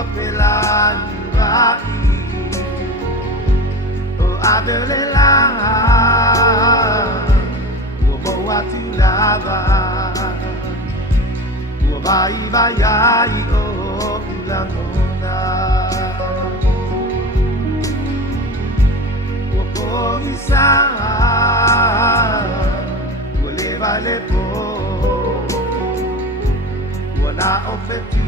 apelani o adelela o boatulava o vai vai ai o ulangona o poisa o leva lepo na ofetu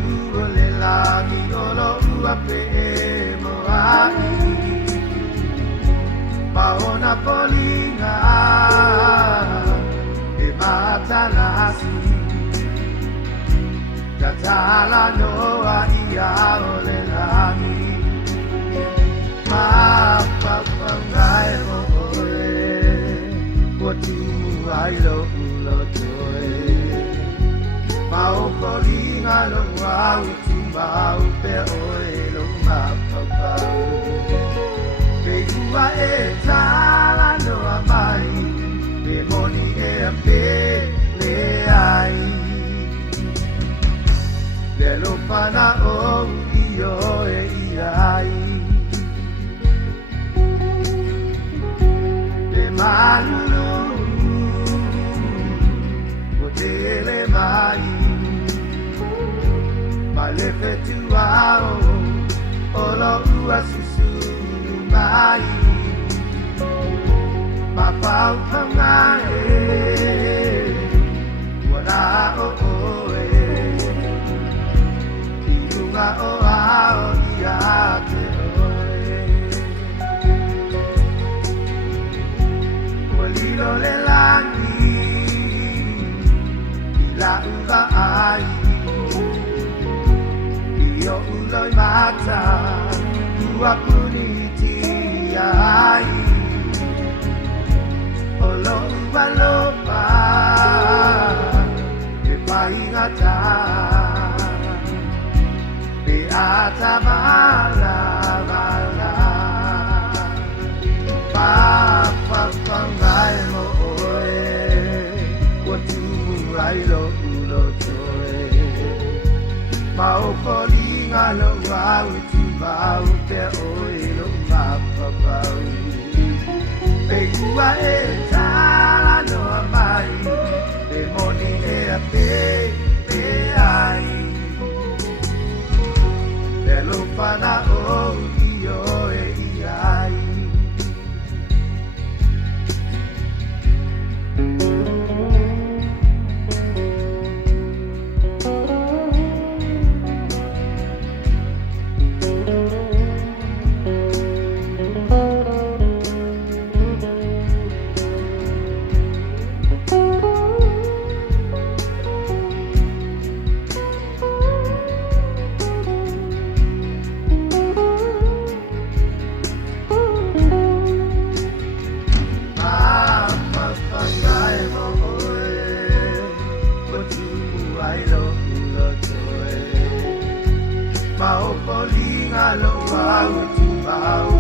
le la mi olo uape mo ai pa ona polinga e matala si tatala no ia ole la mi ma pa pangai mo ore what you I love Mau kolinga lo wau tumbau pe oe lo mapapau Pe ua e tala no amai Pe moni e a pe le ai Le lo pana o io e iai Pe malulu O tele mai Malefe tuao Olo ua susu mai Mapau pangae Wana o oe Iunga o ao ia te oe Walilo le langi Ila uga ai Yo uloi mata Ua puniti ai Olo ua lopa E paingata E ata mala mala Papangai mo oe Watu ai lo ulo toe Mau kolinga lo wau tibau te oe lo mapapau Pe ua e tala no amai Pe moni e a pe ai Pe lo pana o io e iai Mau polinga lo wau tu mau